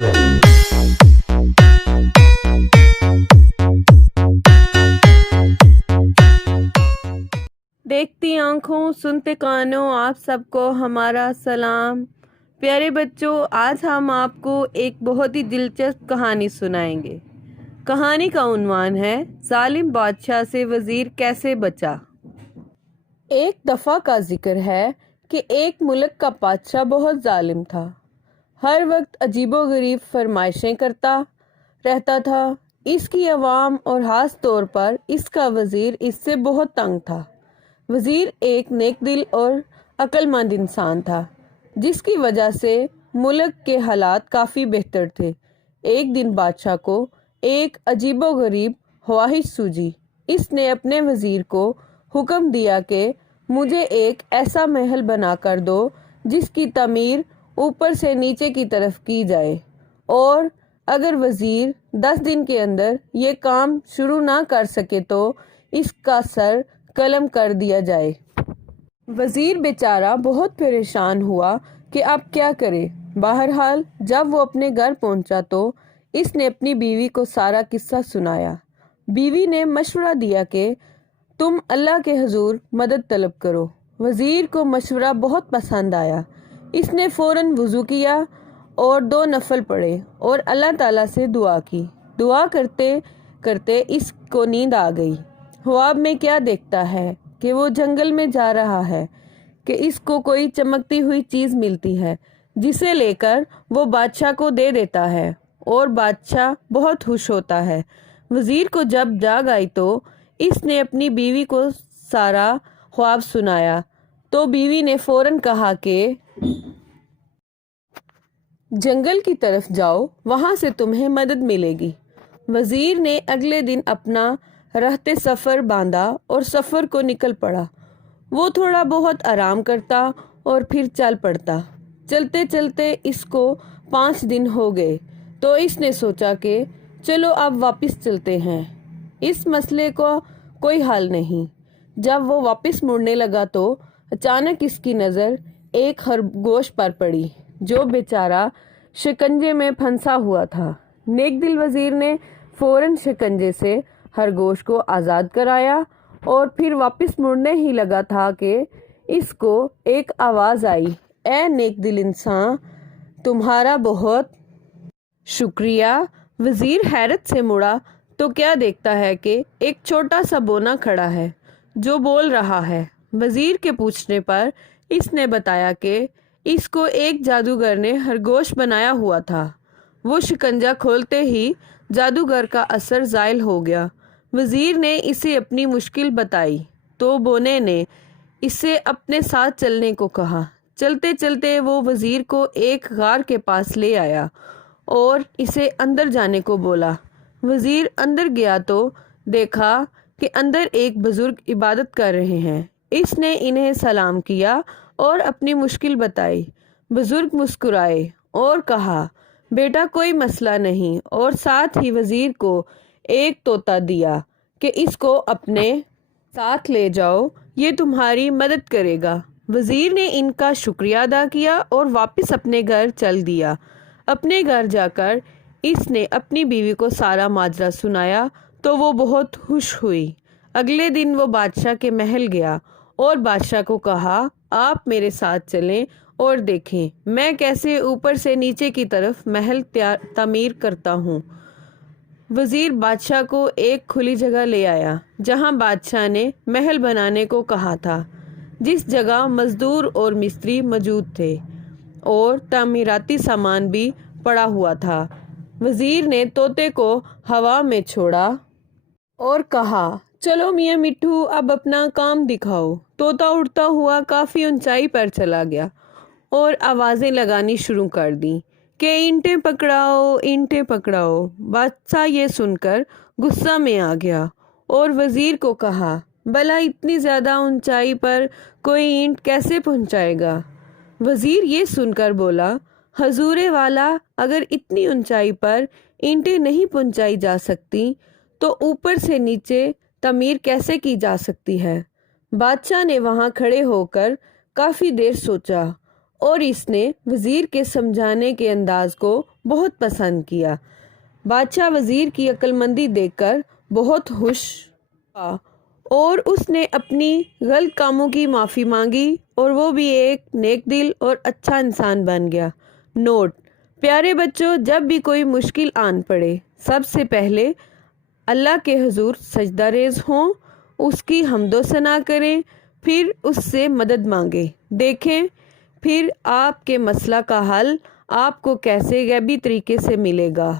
देखती आंखों सुनते कानों आप सबको हमारा सलाम। प्यारे बच्चों, आज हम आपको एक बहुत ही दिलचस्प कहानी सुनाएंगे। कहानी का उन्वान है जालिम बादशाह से वजीर कैसे बचा। एक दफ़ा का जिक्र है कि एक मुल्क का बादशाह बहुत जालिम था। हर वक्त अजीबोगरीब फरमाइशें करता रहता था। इसकी अवाम और ख़ास तौर पर इसका वजीर इससे बहुत तंग था। वजीर एक नेक दिल और अक्लमंद इंसान था, जिसकी वजह से मुल्क के हालात काफ़ी बेहतर थे। एक दिन बादशाह को एक अजीबोगरीब ख्वाहिश सूझी। इसने अपने वजीर को हुक्म दिया कि मुझे एक ऐसा महल बना कर दो जिसकी तमीर ऊपर से नीचे की तरफ की जाए, और अगर वजीर 10 दिन के अंदर ये काम शुरू ना कर सके तो इसका सर कलम कर दिया जाए। वजीर बेचारा बहुत परेशान हुआ कि अब क्या करे। बहरहाल जब वो अपने घर पहुंचा तो इसने अपनी बीवी को सारा किस्सा सुनाया। बीवी ने मशवरा दिया कि तुम अल्लाह के हुजूर मदद तलब करो। वजीर को मशवरा बहुत पसंद आया। इसने फौरन वुज़ू किया और 2 नफल पढ़े और अल्लाह ताला से दुआ की। दुआ करते करते इसको नींद आ गई। ख्वाब में क्या देखता है कि वो जंगल में जा रहा है कि इसको कोई चमकती हुई चीज़ मिलती है, जिसे लेकर वो बादशाह को दे देता है और बादशाह बहुत खुश होता है। वजीर को जब जाग आई तो इसने अपनी बीवी को सारा ख्वाब सुनाया तो बीवी ने फौरन कहा कि जंगल की तरफ जाओ, वहाँ से तुम्हें मदद मिलेगी। वजीर ने अगले दिन अपना रहते सफ़र बांधा और सफ़र को निकल पड़ा। वो थोड़ा बहुत आराम करता और फिर चल पड़ता। चलते चलते इसको 5 दिन हो गए तो इसने सोचा कि चलो अब वापस चलते हैं, इस मसले को कोई हल नहीं। जब वो वापस मुड़ने लगा तो अचानक इसकी नज़र एक खरगोश पर पड़ी, जो बेचारा शिकंजे में फंसा हुआ था। नेक दिल वजीर ने फौरन शिकंजे से खरगोश को आज़ाद कराया और फिर वापस मुड़ने ही लगा था कि इसको एक आवाज़ आई, ए नेक दिल इंसान, तुम्हारा बहुत शुक्रिया। वजीर हैरत से मुड़ा तो क्या देखता है कि एक छोटा सा बोना खड़ा है जो बोल रहा है। वजीर के पूछने पर इसने बताया कि इसको एक जादूगर ने खरगोश बनाया हुआ था। वो शिकंजा खोलते ही जादूगर का असर ज़ायल हो गया। वजीर ने इसे अपनी मुश्किल बताई तो बोने ने इससे अपने साथ चलने को कहा। चलते चलते वो वजीर को एक गार के पास ले आया और इसे अंदर जाने को बोला। वजीर अंदर गया तो देखा कि अंदर एक बुजुर्ग इबादत कर रहे हैं। इसने इन्हें सलाम किया और अपनी मुश्किल बताई। बुजुर्ग मुस्कुराए और कहा, बेटा कोई मसला नहीं, और साथ ही वजीर को एक तोता दिया कि इसको अपने साथ ले जाओ, ये तुम्हारी मदद करेगा। वजीर ने इनका शुक्रिया अदा किया और वापस अपने घर चल दिया। अपने घर जाकर इसने अपनी बीवी को सारा माजरा सुनाया तो वो बहुत खुश हुई। अगले दिन वो बादशाह के महल गया और बादशाह को कहा, आप मेरे साथ चलें और देखें मैं कैसे ऊपर से नीचे की तरफ महल तामीर करता हूँ। वजीर बादशाह को एक खुली जगह ले आया जहाँ बादशाह ने महल बनाने को कहा था, जिस जगह मजदूर और मिस्त्री मौजूद थे और तामीराती सामान भी पड़ा हुआ था। वजीर ने तोते को हवा में छोड़ा और कहा, चलो मियाँ मिट्ठू अब अपना काम दिखाओ। तोता उड़ता हुआ काफ़ी ऊंचाई पर चला गया और आवाज़ें लगानी शुरू कर दी कि ईंटें पकड़ाओ, ईंटें पकड़ाओ। बादशाह ये सुनकर गुस्सा में आ गया और वजीर को कहा, भला इतनी ज़्यादा ऊंचाई पर कोई ईंट कैसे पहुंचाएगा। वजीर ये सुनकर बोला, हजूरे वाला, अगर इतनी ऊंचाई पर ईंटें नहीं पहुंचाई जा सकती तो ऊपर से नीचे तमीर कैसे की जा सकती है। बादशाह ने वहां खड़े होकर काफ़ी देर सोचा اور اس نے وزیر کے سمجھانے کے انداز کو بہت پسند کیا۔ بادشاہ وزیر کی عقل مندی دیکھ کر بہت خوش ہوا اور اس نے اپنی غلط کاموں کی معافی مانگی اور وہ بھی ایک نیک دل اور اچھا انسان بن گیا۔ نوٹ: پیارے بچوں، جب بھی کوئی مشکل آن پڑے، سب سے پہلے اللہ کے حضور سجدہ ریز ہوں، اس کی حمد و ثنا کریں، پھر اس سے مدد مانگیں۔ دیکھیں پھر آپ کے مسئلہ کا حل آپ کو کیسے غیبی طریقے سے ملے گا۔